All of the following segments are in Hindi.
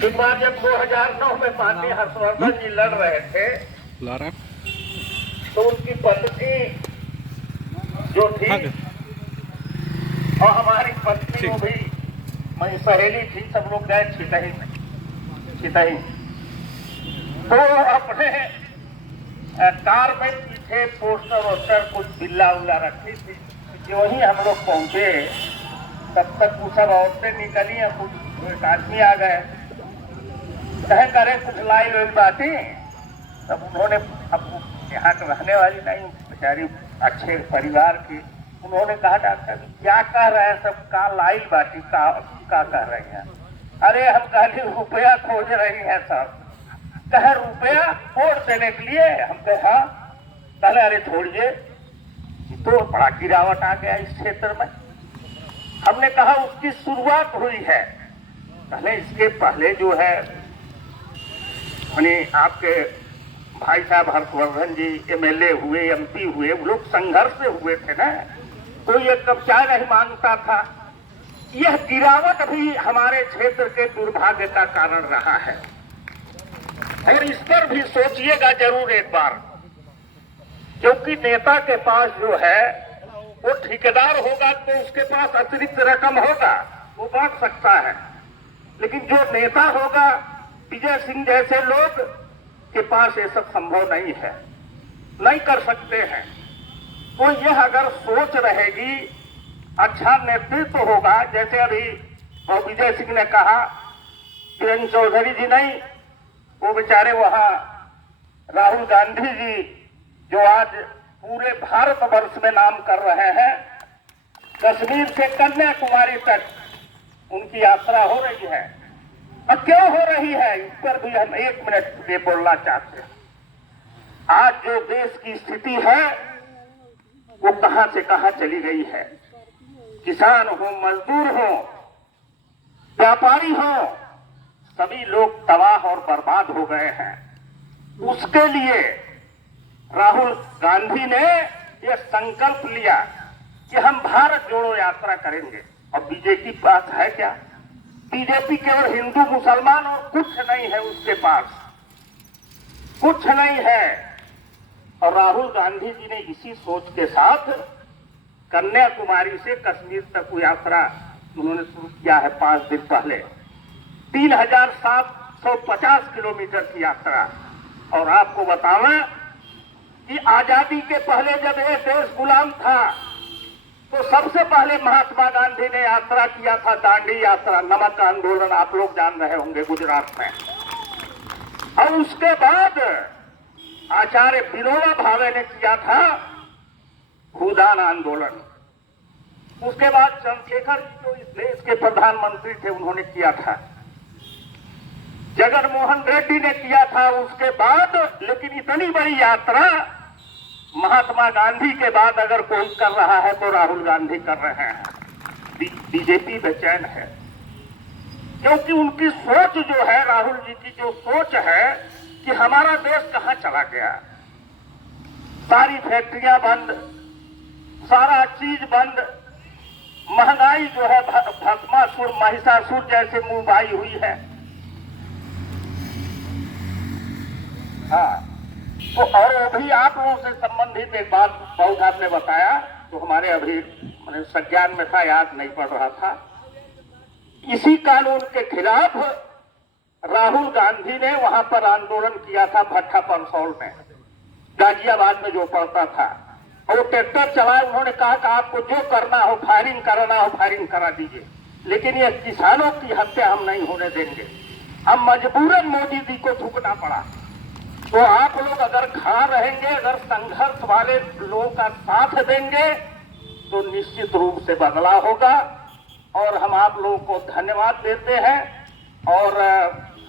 एक बार जब 2009 में माननीय हर्षवर्धन जी लड़ रहे थे तो उनकी पत्नी जो थी और हमारी पत्नी वो भी मेरी सहेली थी, सब लोग गए छितही तो अपने कार में पीछे पोस्टर वोस्टर कुछ बिल्ला उल्ला रखी थी। जो ही हम लोग पहुंचे तब तक वो सब औरतें निकली और कुछ एक आदमी आ गए, कहे करे कुछ लाई लोई बातें। तब उन्होंने, अब यहाँ के रहने वाली नहीं, बेचारी अच्छे परिवार की, उन्होंने कहा डॉक्टर क्या कह रहे हैं सब, का लाई बाटी का कह रही हैं? अरे हम कहली रुपया खोज रही हैं सब। कहे रुपया वोट देने के लिए? हम कहे हाँ। पहले अरे छोड़िए, तो बड़ा गिरावट आ गया इस क्षेत्र में। हमने कहा उसकी शुरुआत हुई है, पहले इसके पहले जो है आपके भाई साहब हर्षवर्धन जी एमएलए हुए, एमपी हुए, वो लोग संघर्ष से हुए थे ना, कोई एक कप चाय नहीं मांगता था। यह गिरावट भी हमारे क्षेत्र के दुर्भाग्य का कारण रहा है और इस पर भी सोचिएगा जरूर एक बार, क्योंकि नेता के पास जो है वो ठेकेदार होगा तो उसके पास अतिरिक्त रकम होगा, वो बांट सकता है, लेकिन जो नेता होगा विजय सिंह जैसे लोग के पास ये सब संभव नहीं है, नहीं कर सकते हैं। तो यह अगर सोच रहेगी, अच्छा नेतृत्व होगा, जैसे अभी और विजय सिंह ने कहा, किरण चौधरी जी नहीं, वो बेचारे वहां राहुल गांधी जी जो आज पूरे भारतवर्ष में नाम कर रहे हैं, कश्मीर से कन्याकुमारी तक उनकी यात्रा हो रही है। और क्यों हो रही है इस पर भी हम एक मिनट ये बोलना चाहते हैं। आज जो देश की स्थिति है वो कहां से कहां चली गई है। किसान हो, मजदूर हो, व्यापारी हो, सभी लोग तबाह और बर्बाद हो गए हैं। उसके लिए राहुल गांधी ने यह संकल्प लिया कि हम भारत जोड़ो यात्रा करेंगे। और बीजेपी पास है क्या? बीजेपी केवल हिंदू मुसलमान और कुछ नहीं है, उसके पास कुछ नहीं है। और राहुल गांधी जी ने इसी सोच के साथ कन्याकुमारी से कश्मीर तक यात्रा उन्होंने शुरू किया है 5 दिन पहले, 3750 किलोमीटर की यात्रा। और आपको बतावें कि आजादी के पहले जब ये देश गुलाम था तो सबसे पहले महात्मा गांधी ने यात्रा किया था, दांडी यात्रा, नमक आंदोलन, आप लोग जान रहे होंगे, गुजरात में। और उसके बाद आचार्य विनोबा भावे ने किया था भूदान आंदोलन। उसके बाद चंद्रशेखर जी जो इस देश के प्रधानमंत्री थे उन्होंने किया था, जगन मोहन रेड्डी ने किया था उसके बाद। लेकिन इतनी बड़ी यात्रा महात्मा गांधी के बाद अगर कोई कर रहा है तो राहुल गांधी कर रहे हैं। बीजेपी बेचैन है क्योंकि उनकी सोच जो है, राहुल जी की जो सोच है कि हमारा देश कहां चला गया, सारी फैक्ट्रियां बंद, सारा चीज बंद, महंगाई जो है भस्मासुर महिषासुर जैसे मुंहबाई हुई है। हाँ, तो और भी आप लोगों से संबंधित एक बात बहुत आपने बताया तो हमारे अभी मैंने संज्ञान में था, याद नहीं पड़ रहा था। इसी कानून के खिलाफ राहुल गांधी ने वहां पर आंदोलन किया था भट्टा परसौल में, गाजियाबाद में जो पड़ता था। और वो ट्रैक्टर चलाए, उन्होंने कहा कि आपको जो करना हो, फायरिंग कराना हो फायरिंग करा दीजिए, लेकिन ये किसानों की हत्या हम नहीं होने देंगे। हम मजबूरन मोदी जी को झुकना पड़ा। तो आप लोग अगर खड़ा रहेंगे, अगर संघर्ष वाले लोगों का साथ देंगे तो निश्चित रूप से बदलाव होगा। और हम आप लोगों को धन्यवाद देते हैं और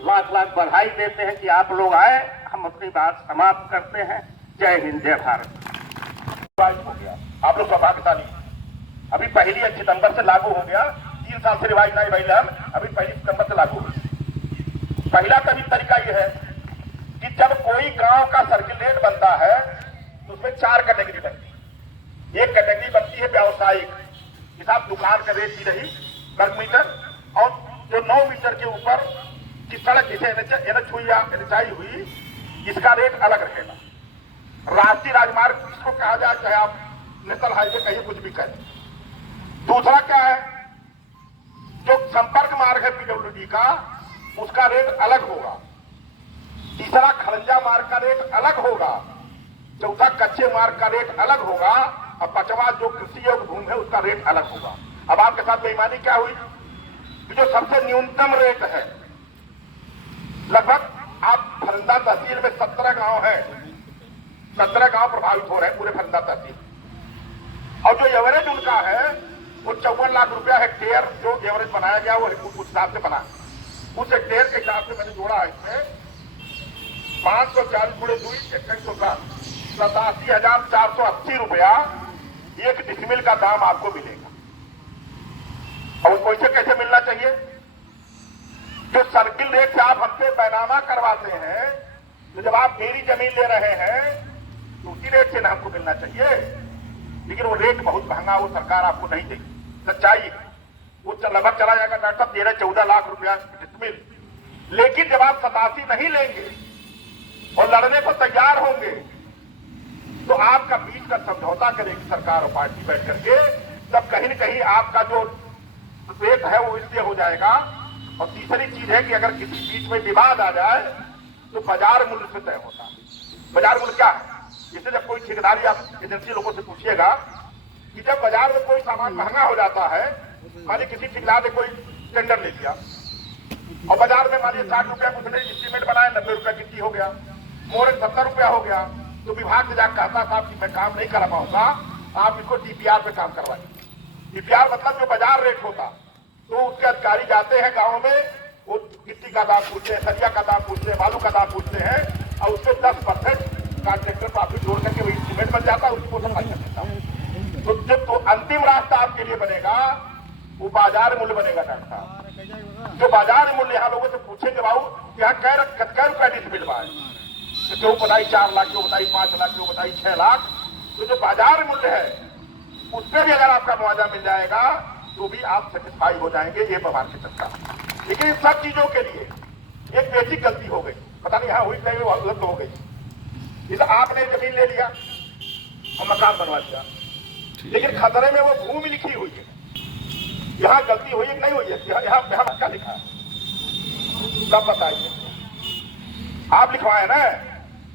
लाख लाख बधाई देते हैं कि आप लोग आए। हम अपनी बात समाप्त करते हैं। जय हिंद, जय भारत। हो गया, आप लोग सौभाग्यशाली। अभी 1 सितंबर से लागू हो गया, 3 साल से रिवाइज नहीं भैया, अभी 1 सितंबर से लागू हुई। पहला तभी तरीका यह है कि जब कोई गांव का सर्किलेट बनता है तो उसमें 4 कैटेगरी बनती है। एक कैटेगरी बनती है व्यावसायिक, हिसाब दुकान का रेट की रही वर्ग मीटर, और जो 9 मीटर के ऊपर कि सड़क जिसे एनएच हुई या एनएचआई हुई, इसका रेट अलग रहेगा। राष्ट्रीय राजमार्ग इसको कहा जाए, चाहे आप नेशनल हाईवे कहीं कुछ भी करें। दूसरा क्या है, जो संपर्क मार्ग है पीडब्ल्यूडी का, उसका रेट अलग होगा। तीसरा खरंजा मार्ग का रेट अलग होगा। चौथा कच्चे मार्ग का रेट अलग होगा। और पांचवा जो कृषि योग्य भूमि है उसका रेट अलग होगा। अब आपके साथ बेईमानी क्या हुई कि जो सबसे न्यूनतम रेट है, लगभग आप फरंदा तहसील में 17 गांव है, 17 गांव प्रभावित हो रहे हैं पूरे फरंदा तहसील। और जो एवरेज उनका है वो 54 लाख रुपया हेक्टेयर जो एवरेज बनाया गया वो उस हिसाब से बना। उस हेक्टेयर के हिसाब से मैंने जोड़ा है इसमें 540 गुणे 2 87,480 रुपया एक डिसमिल का दाम आपको मिलेगा। और उसको इसे कैसे मिलना चाहिए? जो सर्किल रेट से आप हमसे बैनामा करवाते हैं, तो जब आप मेरी जमीन ले रहे हैं तो उसी रेट से ना हमको मिलना चाहिए। लेकिन वो रेट बहुत महंगा, वो सरकार आपको नहीं देगी। सच्चाई वो लगभग चला जाएगा डॉक्टर साहब 13-14 लाख रुपया डिसमिल। लेकिन जब आप 87 नहीं लेंगे और लड़ने को तैयार होंगे तो आपका बीच का समझौता करेगी सरकार और पार्टी बैठ करके, तब कहीं न कहीं आपका जो रेट है वो इसलिए हो जाएगा। और तीसरी चीज है कि अगर किसी बीच में विवाद आ जाए तो बाजार मूल्य से तय होता है। बाजार मूल्य क्या है? जैसे जब कोई ठेकेदारी आप एजेंसी लोगों से पूछिएगा कि जब बाजार में कोई सामान महंगा हो जाता है, मानिए किसी ठेकेदार ने कोई टेंडर ले लिया और बाजार में मानिए 60 रुपया कुछ नहीं एस्टीमेट बनाया, 90 रुपया कितनी हो गया, मोर 70 रुपया हो गया, तो विभाग से जाकर कहता साहब कि मैं काम नहीं कर पाऊंगा, आप इसको डीपीआर पे काम करवाइए। डीपीआर मतलब जो बाजार रेट होता, तो उसके अधिकारी जाते हैं गाँव में, वो गिट्टी का दाम पूछते हैं, सरिया का दाम पूछते हैं, बालू का दाम पूछते हैं और उससे 10% कॉन्ट्रेक्टर प्रॉफिट जोड़ करके वही एस्टीमेट बन जाता है, उसको सफाई कर देता हूँ। तो अंतिम रास्ता आपके लिए बनेगा वो बाजार मूल्य बनेगा डॉक्टर साहब। जो बाजार मूल्य यहाँ लोगों से पूछेंगे बाबू यहाँ कै रुपया डिसमिल पाए, तो क्यों बताई 4 लाख, क्यों बताई 5 लाख, क्यों बताई 6 लाख। तो जो बाजार मूल्य है उस पर भी अगर आपका मुआवजा मिल जाएगा तो भी आप सेटिस्फाई हो जाएंगे, ये मैं मान के चलता हूं। लेकिन इन सब चीजों के लिए एक बेसिक गलती हो गई, पता नहीं यहाँ हुई नहीं, वो गलत हो गई। जैसे आपने जमीन ले लिया और मकान बनवा दिया, लेकिन खतरे में वो भूमि लिखी हुई है। यहाँ गलती हुई है कि नहीं हुई है? यहाँ क्या लिखा है तब बताइए। आप लिखवाए ना,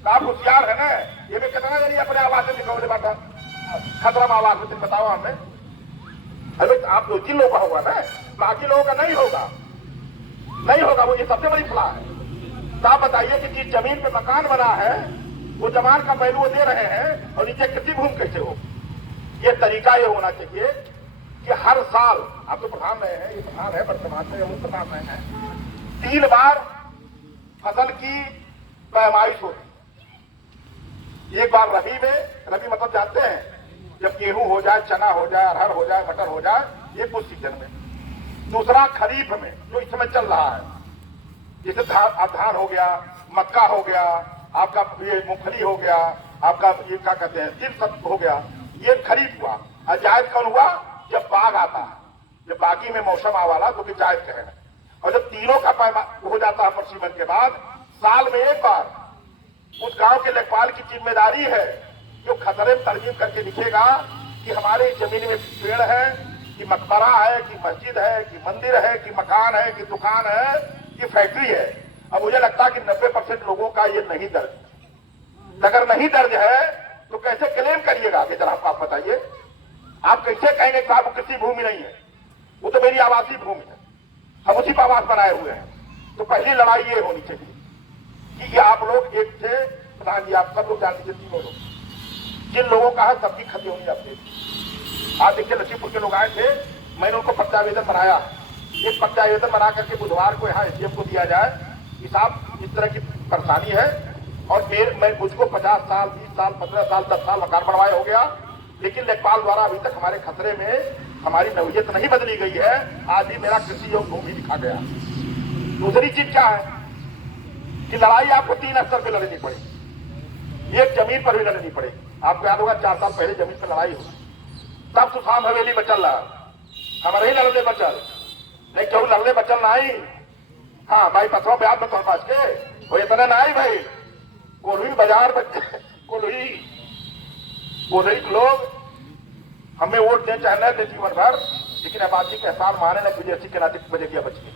तो आप होशियार है ना। ये भी कितना जरिए अपने आवाज में लिखा बात खतरा में आवाज में बताओ हमें। अरे आप 2-3 लोगों का होगा ना, बाकी लोगों का नहीं होगा, नहीं होगा। वो ये सबसे बड़ी फलाह है। तो आप बताइए कि जिस जमीन पे मकान बना है वो जमान का पहलू वो दे रहे हैं और नीचे कृषि भूमि कैसे हो? ये तरीका ये होना चाहिए कि हर साल, आप तो प्रधान रहे हैं, ये प्रधान है वर्तमान में, वो प्रधान रहे हैं, 3 बार फसल की पैमाइश होती। एक बार रबी में, रबी मतलब जानते हैं जब गेहूं हो जाए, चना हो जाए, अरहर हो जाए, मटर हो जाए, ये कुछ सीजन में। दूसरा खरीफ में जो इस समय चल रहा है, जैसे धान हो गया, मक्का हो गया, आपका ये मूंगफली हो गया, आपका ये क्या कहते हैं तिल सब हो गया, ये खरीफ हुआ। और जायद कौन हुआ? जब बाघ आता है, जब बागी में मौसम आवाला तो जायद कहेगा। और जब तीनों का हो जाता है प्रशीवन के बाद, साल में एक बार उस गांव के लेखपाल की जिम्मेदारी है जो खतरे में तरमीम करके लिखेगा कि हमारे जमीन में पेड़ है कि मकबरा है कि मस्जिद है कि मंदिर है कि मकान है कि दुकान है कि फैक्ट्री है। अब मुझे लगता है कि 90% लोगों का ये नहीं दर्ज है। अगर नहीं दर्ज है तो कैसे क्लेम करिएगा कि जरा आप बताइए, आप कैसे कहेंगे कि आपको कृषि भूमि नहीं है? वो तो मेरी आवासीय भूमि है, हम उसी पर आवास बनाए हुए हैं। तो पहली लड़ाई ये होनी चाहिए कि आप लोग एक थे प्रधान जी, आप सब लोग जान लीजिए, 3 लोग जिन लोगों का है सबकी क्षति होनी आपसे। आज देखिए लक्ष्मीपुर के लोग आए थे, मैंने उनको प्रत्यावेदन बनाया। एक प्रत्यावेदन बना करके बुधवार को यहाँ एसडीएम को दिया जाए कि साहब इस तरह की परेशानी है और मैं मुझको 50 साल 20 साल 15 साल 10 साल मकान बनवाए हो गया, लेकिन लेखपाल द्वारा अभी तक हमारे खतरे में हमारी नौयत नहीं बदली गई है, आज भी मेरा कृषि योग्य भूमि लिखा गया। दूसरी चीज क्या है कि लड़ाई आपको 3 स्तर पर लड़नी पड़ेगी, एक जमीन पर भी लड़नी पड़ेगी। आपको याद होगा 4 साल पहले जमीन पर लड़ाई हुई, तब सुशाम हवेली बचल रहा, हमारे ही लड़ने बचल नहीं, क्यों लड़ने बचल नहीं। हाँ भाई पथवा ब्याज में पास के वो इतना ना आई भाई कोल्ही बाजार में कोल्ही लोग हमें वोट दे चाहे न दे जीवन भर, लेकिन आबादी के एहसान माने न बीजेपी के नाते बजे गया बच गए।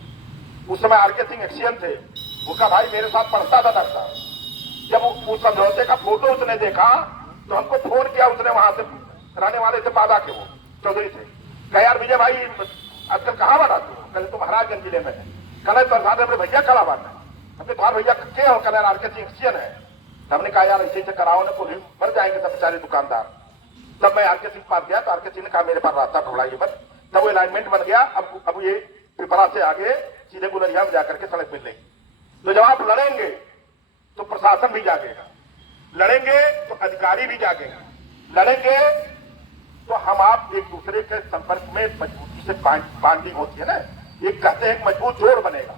उस समय आरके सिंह एक्सियन थे, उनका भाई मेरे साथ पढ़ता था डॉक्टर। जब उस समझौते का फोटो उसने देखा तो हमको फोन किया उसने, वहां से रहने वाले थे बादा के, वो चौधरी थे। कहा यार विजय भाई आजकल कहाँ बना तू? कल तो महाराजगंज जिले में है। कल तो मेरे भैया खड़ा बात है, हमने तुम्हारे भैया के हो? कल आरके सिंह एक्सियन है। हमने कहा यार ऐसे कराओ ने कोल्ही मर जाएंगे सब बेचारे दुकानदार। तब मैं आरके सिंह पास गया तो आरके सिंह ने कहा मेरे पास रास्ता ढूंढाइए मत। तब वो अलाइनमेंट बन गया। अब ये पिपरा से आगे सीधे गुलरिया में जाकर के सड़क मिल रही। तो जब आप लड़ेंगे तो प्रशासन भी जागेगा, लड़ेंगे तो अधिकारी भी जागेंगे, लड़ेंगे तो हम आप एक दूसरे के संपर्क में मजबूती से बांडिंग होती है ना। एक कहते हैं मजबूत जोड़ बनेगा।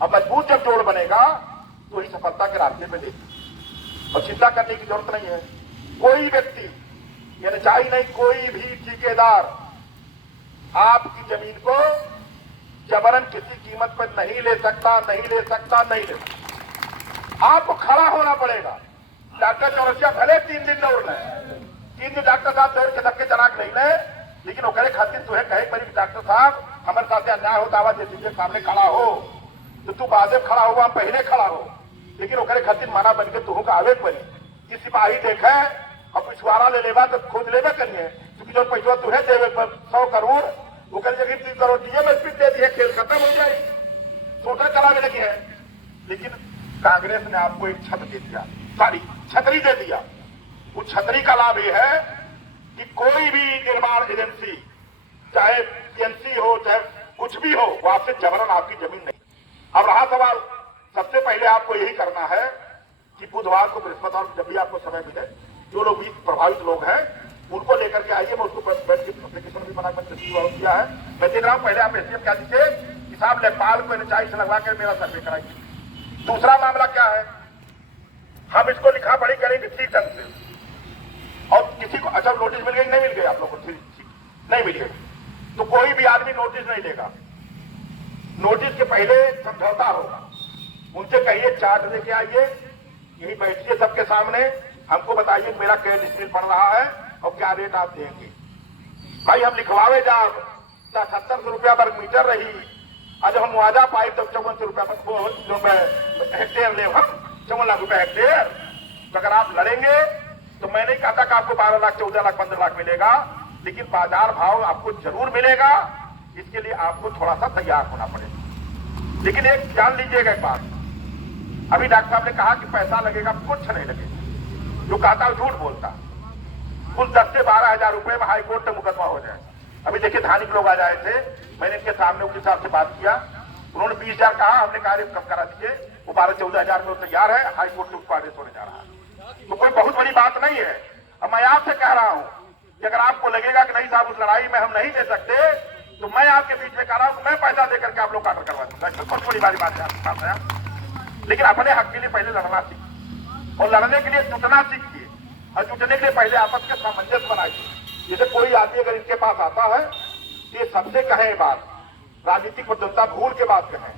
अब मजबूत जब जोड़ बनेगा तो ही सफलता के रास्ते में देगी। और चिंता करने की जरूरत नहीं है। कोई व्यक्ति यानी चाहे नहीं कोई भी ठेकेदार आपकी जमीन को जबरन किसी कीमत पर नहीं ले सकता, नहीं ले सकता, नहीं ले सकता। आपको खड़ा होना पड़ेगा। डॉक्टर चौरसिया भले 3 दिन दौड़ लें, 3 दिन डॉक्टर साहब दौड़ के सबके चनाक नहीं ले, लेकिन वो करे खातिर तुम्हें कहे मेरी डॉक्टर साहब हमारे साथ अन्याय हो, दावा दे दीजिए, सामने खड़ा हो तो तू बाद में खड़ा हो, हम पहले खड़ा हो, लेकिन वो करे खातिर माना बन के तुह का आवेग बनी कि सिपाही देखे और पिछवाड़ा ले लेवा तो खोज लेवे करिए, क्योंकि जो पैसा तुम्हें देवे 100 करोड़ वो कर जगह 3 करोड़ दिए में स्पीड दे दिए, खेल खत्म हो जाए, सोटा करावे लगी है। लेकिन कांग्रेस ने आपको एक छत दे दिया, सारी छतरी दे दिया। उस छतरी का लाभ यह है कि कोई भी निर्माण एजेंसी चाहे एजेंसी हो चाहे कुछ भी हो, वो आपसे जबरन आपकी जमीन नहीं। अब रहा सवाल, सबसे पहले आपको यही करना है कि बुधवार को बृहस्पतिवार जब भी आपको समय मिले, जो लोग भी प्रभावित लोग हैं उनको लेकर के आइए। मैं उसको बैठ के एप्लीकेशन भी बना किया है। मैं देख रहा हूँ पहले आप एसडीएम क्या दीजिए कि साहब लेखपाल को एनएचआई से लगवा कर मेरा सर्वे कराइए। दूसरा मामला क्या है, हम इसको लिखा पढ़ी करेंगे ठीक ढंग से, और किसी को अच्छा नोटिस मिल गई नहीं मिल गई आप लोग को नहीं मिल गई तो कोई भी आदमी नोटिस नहीं लेगा। नोटिस के पहले समझौता होगा। उनसे कहिए चार्ट लेके आइए, यही बैठिए सबके सामने, हमको बताइए मेरा क्या डिस्प्ले पड़ रहा है और क्या रेट आप देंगे। भाई हम लिखवावे जा 70 रुपया वर्ग मीटर रही, आज हम मुआवजा पाए तो 5400 रुपया हेक्टेयर ले, हम 54 लाख रुपया हेक्टेयर। तो अगर आप लड़ेंगे तो मैं नहीं कहता कि आपको 12 लाख 14 लाख 15 लाख मिलेगा, लेकिन बाजार भाव आपको जरूर मिलेगा। इसके लिए आपको थोड़ा सा तैयार होना पड़ेगा। लेकिन एक जान लीजिएगा एक बात, अभी डॉक्टर साहब ने कहा कि पैसा लगेगा, कुछ नहीं लगेगा। जो कहता है झूठ बोलता। कुल 10 से 12 हजार रुपए में हाईकोर्ट में मुकदमा हो जाए। अभी देखिए धानिक लोग आ जाए थे, मैंने इनके सामने उनके साथ से बात किया, उन्होंने 20,000 कहा, हमने कार्य कम करा दीजिए, वो 12-14 हजार में तैयार है। हाईकोर्ट से उसको आदेश होने जा रहा है, तो कोई बहुत बड़ी बात नहीं है। अब मैं आपसे कह रहा हूं कि अगर आपको लगेगा कि नहीं साहब उस लड़ाई में हम नहीं दे सकते, तो मैं आपके बीच में कह रहा हूं मैं पैसा देकर के आप लोग ऑर्डर करवा दूंगा। इसमें बहुत बड़ी बात है आपके पास है। लेकिन अपने हक के लिए पहले लड़ना सीखिए, और लड़ने के लिए जुटना सीखिए, और जुटने के लिए पहले आपस के सामंजस्य बनाइए। जैसे कोई आदमी अगर इनके पास आता है तो ये सबसे कहे बात, राजनीतिक बुद्धिमत्ता भूल के बात कहें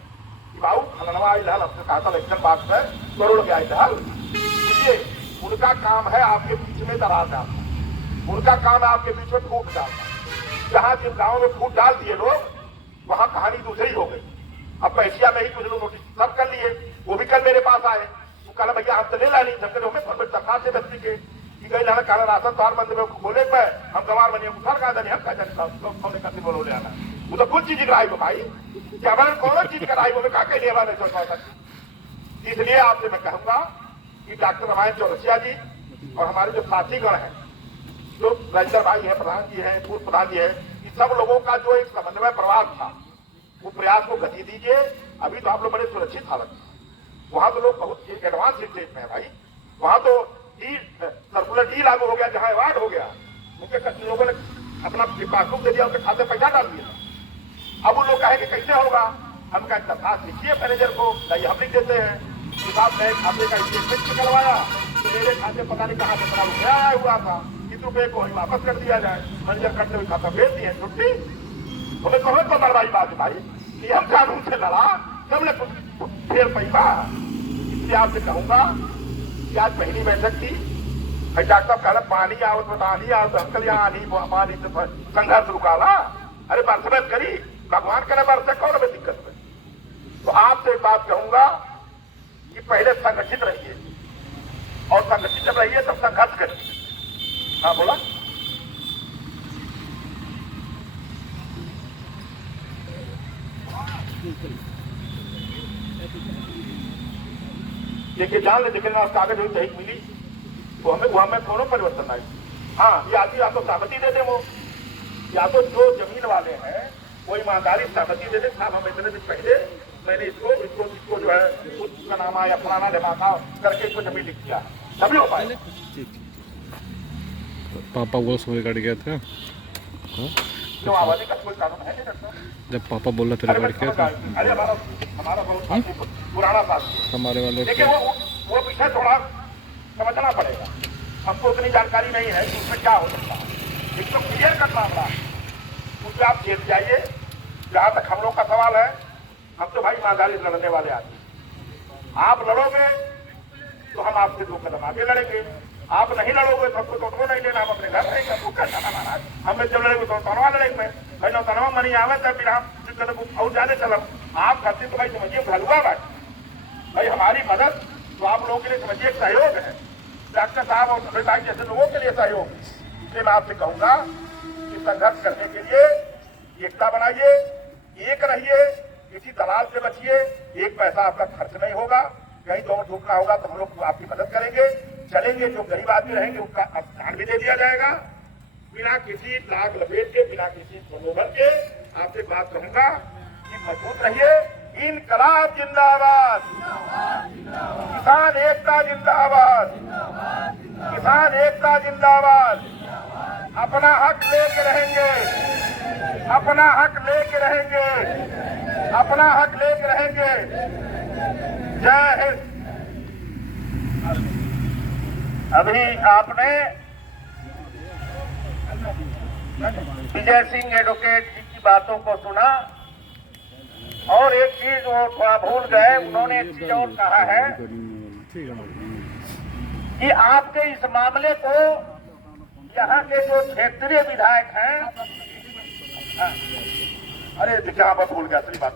कि बाबू फलनवा इलाल हमने कहा था इलेक्शन बात है, करोड़ गया इलाल। इसलिए उनका काम है आपके बीच में दरार डालना, उनका काम है आपके बीच में फूट डालना। जहां जिन गाँव में फूट डाल दिए लोग, वहां कहानी दूसरी हो गई। अब पैसिया में ही कुछ लोग नोटिस सब कर लिए, वो भी कल मेरे पास आए, वो कहा भैया हम तो ले ला नहीं सबके हमें दरखास्त से व्यक्ति के गई लाना काला राशन द्वार बंद में खोले पे हम गंवार बनिए उठार का हम कहने करते बोलो ले आना। वो तो कुछ चीज कराई हो भाई, क्या कौन चीज कराई हो कहा के लिए वाले सोचा सकती। इसलिए आपसे मैं कहूंगा कि डॉक्टर रामायण चौरसिया जी और हमारे जो साथीगण हैं, जो रजिस्टर भाई है, प्रधान जी है, पूर्व प्रधान जी है, इन सब लोगों का जो एक समन्वय प्रयास था, वो प्रयास को गति दीजिए। अभी तो आप लोग बड़े सुरक्षित हालत में, वहां तो लोग बहुत एडवांस स्टेज में है भाई। वहां तो सर्कुलर डी लागू हो गया, जहां अवार्ड हो गया, उनके लोगों ने अपना पासबुक दे दिया, उनके खाते पैसा डाल दिया। अब वो लोग कहेंगे कैसे होगा, हम कहें दरखास्त लिखिए मैनेजर को, नहीं हम लिख देते हैं कि साहब मैं खाते का स्टेटमेंट निकलवाया तो मेरे खाते पता नहीं कहाँ कितना रुपया आया हुआ था, किस रुपये को वापस कर दिया जाए। मैनेजर करते हुए खाता भेज दिए, छुट्टी। हमें तो बर्बादी बात है भाई कि हम कानून से लड़ा, जब न फिर पैसा। इसलिए आपसे कहूंगा कि आज पहली बैठक थी, डॉक्टर साहब कहला पानी आओ तो पानी आओ तो अंकल यहाँ आनी पानी से संघर्ष रुकाला। अरे बरसत करी, भगवान करे बरसे कौन हमें दिक्कत है। तो आपसे एक बात कहूंगा कि पहले संगठित रहिए, और संगठित जब रहिए तब संघर्ष करिए। हाँ बोला। देखिए जान ले, लेकिन कागज हुई दही मिली वो हमें दोनों परिवर्तन आई। हाँ ये आदमी आपको सहमति दे दे, वो या तो जो जमीन वाले हैं वो ईमानदारी सहमति दे दे, साहब हम इतने दिन पहले मैंने इसको जो है उसका नामा या फलाना ढमाका करके इसको जमीन लिख दिया, तभी हो पाए। पापा वो सोए काट गया था। क्यों आबादी का कोई कानून है नहीं रखता? जब पापा बोल रहा तेरे काट गया था। अरे हमारा बहुत पुराना साथी हमारे वाले देखिए वो विषय थोड़ा समझना पड़ेगा। हमको उतनी जानकारी नहीं है कि उसमें क्या हो सकता है। एक तो क्लियर कट मामला उससे आप जेल जाइए। जहां तक हम लोग का सवाल है, हम तो भाई ईमानदारी से लड़ने वाले आदमी। आप लड़ोगे तो हम आपसे 2 कदम आगे लड़ेंगे, आप नहीं लड़ोगे तो हमको तो नहीं लेना, हम अपने घर रहेंगे। हमको क्या जाना महाराज, हमें जब लड़ेंगे तो तनवा लड़ेंगे। भाई न तनवा मनी आवे तब फिर हम कदम और ज्यादा चलम। आप करते तो भाई समझिए भलुआ भाई हमारी मदद तो आप लोगों के लिए समझिए एक सहयोग है। डॉक्टर साहब और सभी भाई जैसे लोगों के लिए सहयोग। इसलिए मैं आपसे कहूंगा कि संघर्ष करने के लिए एकता बनाइए, एक रहिए, किसी दलाल से बचिए। एक पैसा आपका खर्च नहीं होगा, कहीं दौड़ धूपना होगा तो हम लोग आपकी मदद करेंगे, चलेंगे। जो गरीब आदमी रहेंगे उनका स्थान भी दे दिया जाएगा, बिना किसी लाग लपेट के, बिना किसी प्रलोभन के। आपसे बात कहूंगा कि मजबूत रहिए। इनकलाब जिंदाबाद, किसान एकता जिंदाबाद, किसान एकता जिंदाबाद। अपना हक लेके रहेंगे, अपना हक लेके रहेंगे, अपना हक लेके रहेंगे। जय हिंद। अभी आपने विजय सिंह एडवोकेट जी की बातों को सुना, और एक चीज वो थोड़ा भूल गए। उन्होंने एक चीज और कहा है कि आपके इस मामले को यहाँ के जो क्षेत्रीय विधायक हैं, अरे देखिए आप भूल गया, असली बात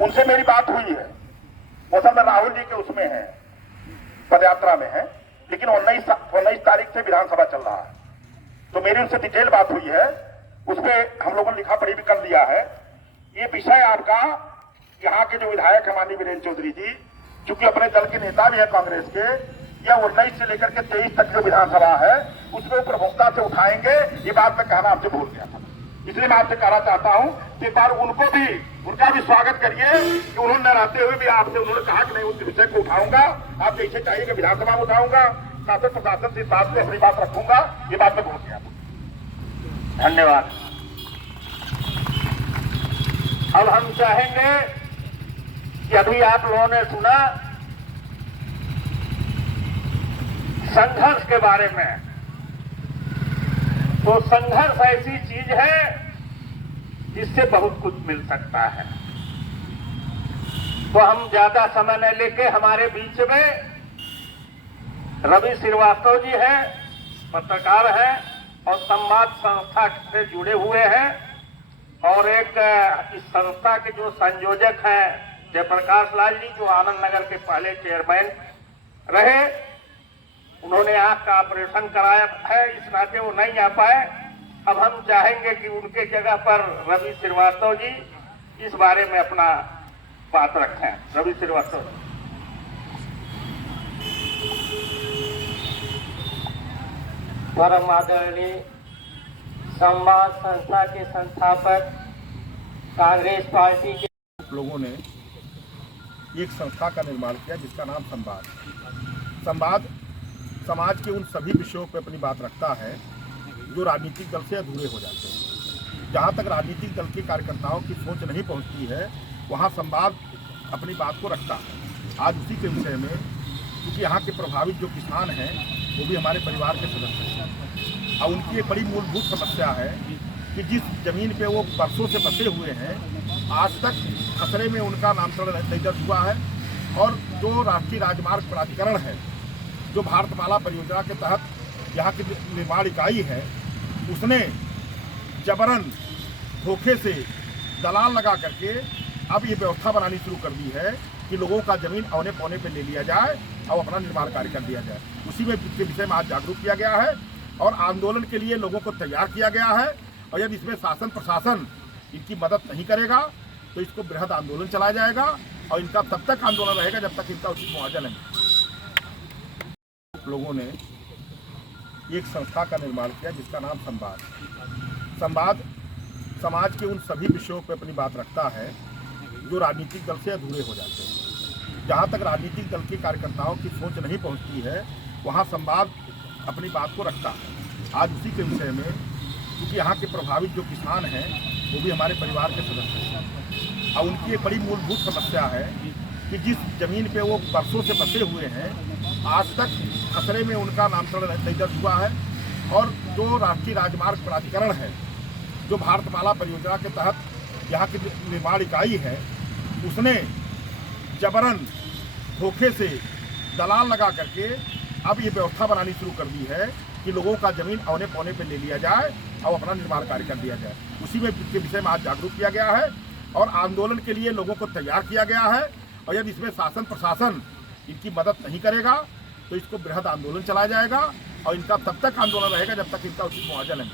उनसे मेरी बात हुई है। मौसम में राहुल जी के उसमें है, पदयात्रा में है, लेकिन 19 तारीख से विधानसभा चल रहा है। तो मेरी उनसे डिटेल बात हुई है, उसपे हम लोगों ने लिखा पढ़ी भी कर दिया है। ये विषय आपका यहाँ के जो विधायक है माननीय वीरेंद्र चौधरी जी, चूंकि अपने दल के नेता भी है कांग्रेस के, या 19 से लेकर के 23 तक जो विधानसभा है उसमें वो प्रमुखता से उठाएंगे। ये बात मैं कहना आपसे भूल गया था, इसलिए मैं आपसे कहना चाहता हूं कि एक बार उनको भी, उनका भी स्वागत करिए कि उन्होंने रहते हुए भी आपसे उन्होंने कहा कि नहीं उस विषय को उठाऊंगा, आप जैसे चाहिए कि विधानसभा में उठाऊंगा, शासन प्रशासन से इस बात पे अपनी बात रखूंगा। ये बात मैं भूल गया था। धन्यवाद। अब हम चाहेंगे कि अभी आप लोगों ने सुना संघर्ष के बारे में, तो संघर्ष ऐसी चीज है जिससे बहुत कुछ मिल सकता है। तो हम ज्यादा समय न लेके, हमारे बीच में रवि श्रीवास्तव जी हैं, पत्रकार हैं और संवाद संस्था से जुड़े हुए हैं, और एक इस संस्था के जो संयोजक हैं जयप्रकाश लाल जी, जो आनंद नगर के पहले चेयरमैन रहे। उन्होंने आंख का ऑपरेशन कराया है, इस नाते वो नहीं आ पाए। अब हम चाहेंगे कि उनके जगह पर रवि श्रीवास्तव जी इस बारे में अपना बात रखें। रवि श्रीवास्तव जी। परम आदरणीय संवाद संस्था के संस्थापक, कांग्रेस पार्टी के लोगों ने एक संस्था का निर्माण किया जिसका नाम संवाद। संवाद समाज के उन सभी विषयों पर अपनी बात रखता है जो राजनीतिक दल से अधूरे हो जाते हैं। जहाँ तक राजनीतिक दल के कार्यकर्ताओं की सोच नहीं पहुँचती है, वहाँ संवाद अपनी बात को रखता है। आज उसी के विषय में, क्योंकि यहाँ के प्रभावित जो किसान हैं वो भी हमारे परिवार के सदस्य हैं, और उनकी एक बड़ी मूलभूत समस्या है कि जिस जमीन पे वो बरसों से बसे हुए हैं, आज तक खतरे में उनका नामकरण नहीं दर्ज हुआ है। और जो राष्ट्रीय राजमार्ग प्राधिकरण है, जो भारतमाला परियोजना के तहत यहाँ की निर्माण इकाई है, उसने जबरन धोखे से दलाल लगा करके अब ये व्यवस्था बनानी शुरू कर दी है कि लोगों का जमीन औने पौने पे ले लिया जाए और अपना निर्माण कार्य कर दिया जाए। उसी में के विषय में आज जागरूक किया गया है और आंदोलन के लिए लोगों को तैयार किया गया है। और यदि इसमें शासन प्रशासन इनकी मदद नहीं करेगा तो इसको बृहद आंदोलन चलाया जाएगा और इनका तब तक आंदोलन रहेगा जब तक इनका उचित मुआवजा नहीं। लोगों ने एक संस्था का निर्माण किया जिसका नाम संवाद। संवाद समाज के उन सभी विषयों पर अपनी बात रखता है जो राजनीतिक दल से अधूरे हो जाते हैं। जहाँ तक राजनीतिक दल के कार्यकर्ताओं की सोच नहीं पहुँचती है, वहाँ संवाद अपनी बात को रखता है। आज उसी के विषय में, क्योंकि यहाँ के प्रभावित जो किसान हैं वो भी हमारे परिवार के सदस्य हैं और उनकी एक बड़ी मूलभूत समस्या है कि जिस जमीन पे वो बरसों से बसे हुए हैं, आज तक खतरे में उनका नामकरण नहीं दर्ज हुआ है। और जो राष्ट्रीय राजमार्ग प्राधिकरण है, जो भारतमाला परियोजना के तहत यहाँ की निर्माण इकाई है, उसने जबरन धोखे से दलाल लगा करके अब ये व्यवस्था बनानी शुरू कर दी है कि लोगों का जमीन औने पौने पे ले लिया जाए और अपना निर्माण कार्य कर दिया जाए। उसी में के विषय में आज जागरूक किया गया है और आंदोलन के लिए लोगों को तैयार किया गया है। और यदि इसमें शासन प्रशासन इनकी मदद नहीं करेगा तो इसको बृहद आंदोलन चलाया जाएगा और इनका तब तक आंदोलन रहेगा जब तक इनका उचित मुआवजा नहीं।